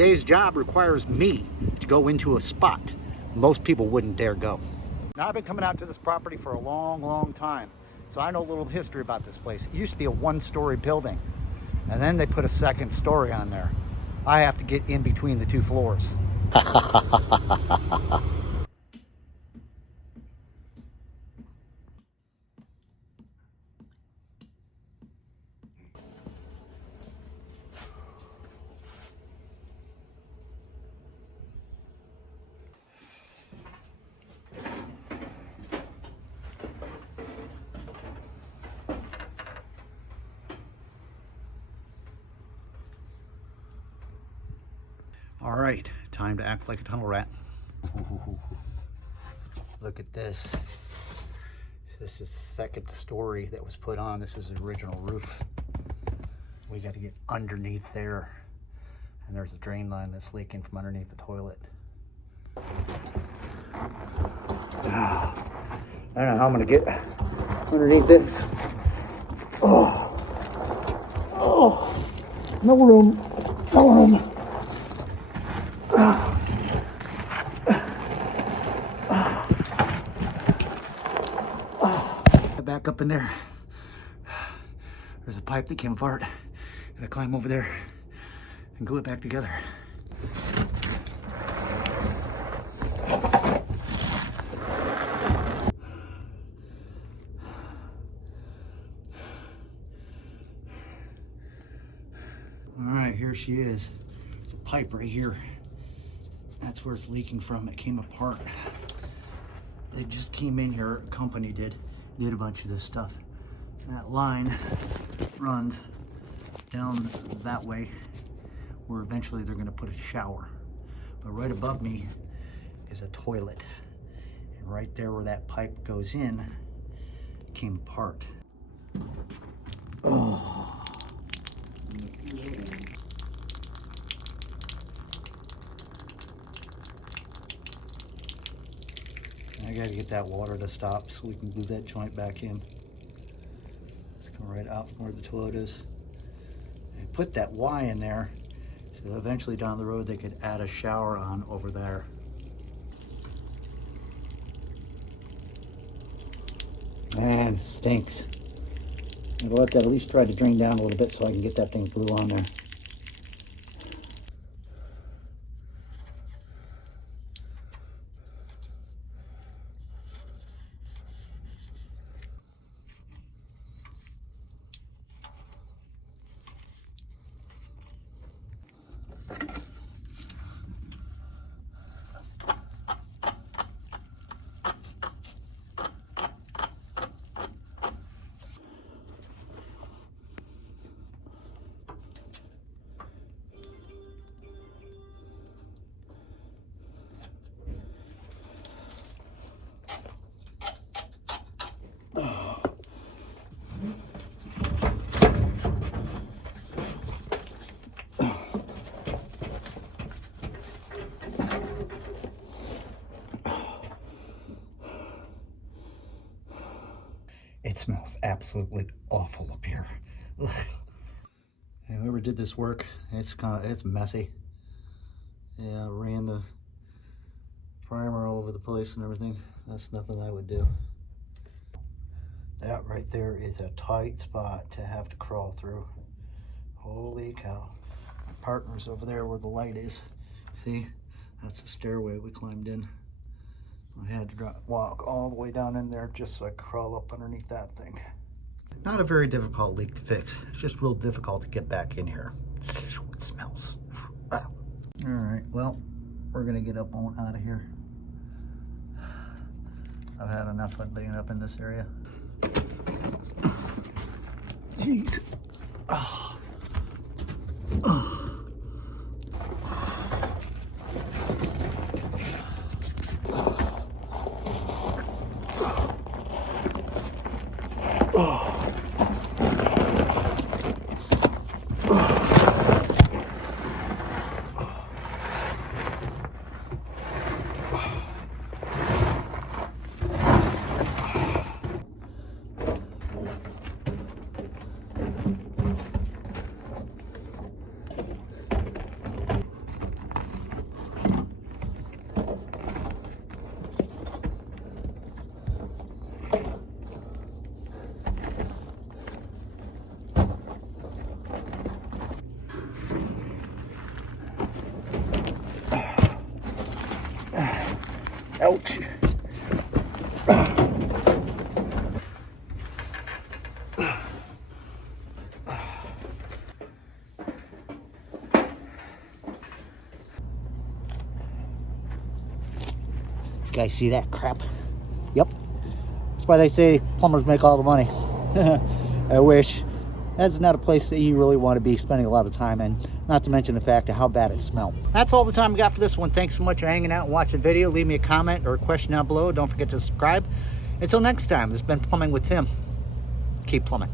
Today's job requires me to go into a spot most people wouldn't dare go. Now, I've been coming out to this property for a long time, so I know a little history about this place. It used to be a one-story building, and then they put a second story on there. I have to get in between the two floors. All right, time to act like a tunnel rat. Look at this. This is the second story that was put on. This is the original roof. We got to get underneath there. And there's a drain line that's leaking from underneath the toilet. I don't know how I'm gonna get underneath this. Oh, no room, no room. Back up in there. There's a pipe that came apart. Gotta climb over there and glue it back together. All right, here she is. There's a pipe right here. That's where it's leaking from. It came apart. They just came in here, a company did a bunch of this stuff. And that line runs down that way, where eventually they're gonna put a shower. But right above me is a toilet. And right there where that pipe goes in, came apart. Oh. I gotta get that water to stop so we can glue that joint back in. Let's come right out from where the toilet is. And put that Y in there so eventually down the road they could add a shower on over there. Man, it stinks. I'm gonna let that at least try to drain down a little bit so I can get that thing glue on there. It smells absolutely awful up here. Ugh. And whoever did this work, it's messy. Yeah, ran the primer all over the place and everything. That's nothing I would do. That right there is a tight spot to have to crawl through. Holy cow. My partner's over there where the light is. See, that's the stairway we climbed in. I had to walk all the way down in there just so I could crawl up underneath that thing. Not a very difficult leak to fix. It's just real difficult to get back in here. It smells. Ah. All right, well, we're gonna get up on out of here. I've had enough of being up in this area. Jeez. Oh. Oh. Ouch. You guys see that crap? Yep. That's why they say plumbers make all the money. I wish. That's not a place that you really want to be spending a lot of time in, not to mention the fact of how bad it smells. That's all the time we got for this one. Thanks so much for hanging out and watching the video. Leave me a comment or a question down below. Don't forget to subscribe. Until next time, this has been Plumbing with Tim. Keep plumbing.